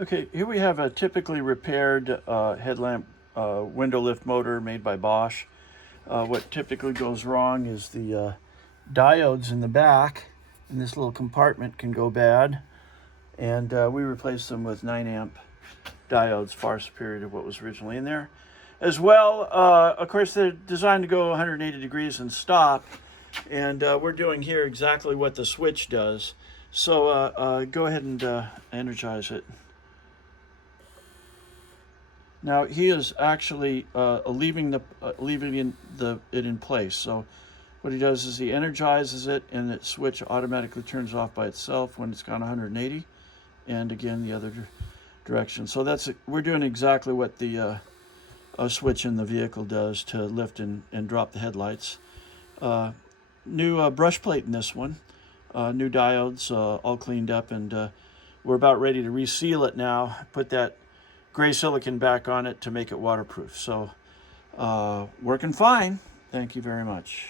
Okay, here we have a typically repaired headlamp window lift motor made by Bosch. What typically goes wrong is the diodes in the back in this little compartment can go bad, and we replaced them with 9 amp diodes, far superior to what was originally in there. As well, of course, they're designed to go 180 degrees and stop, and we're doing here exactly what the switch does. So go ahead and energize it. Now he is actually leaving it in place. So what he does is he energizes it, and the switch automatically turns off by itself when it's gone 180, and again the other direction. So we're doing exactly what the switch in the vehicle does to lift and drop the headlights. New brush plate in this one, new diodes, all cleaned up, and we're about ready to reseal it now. Put that gray silicone back on it to make it waterproof. So working fine. Thank you very much.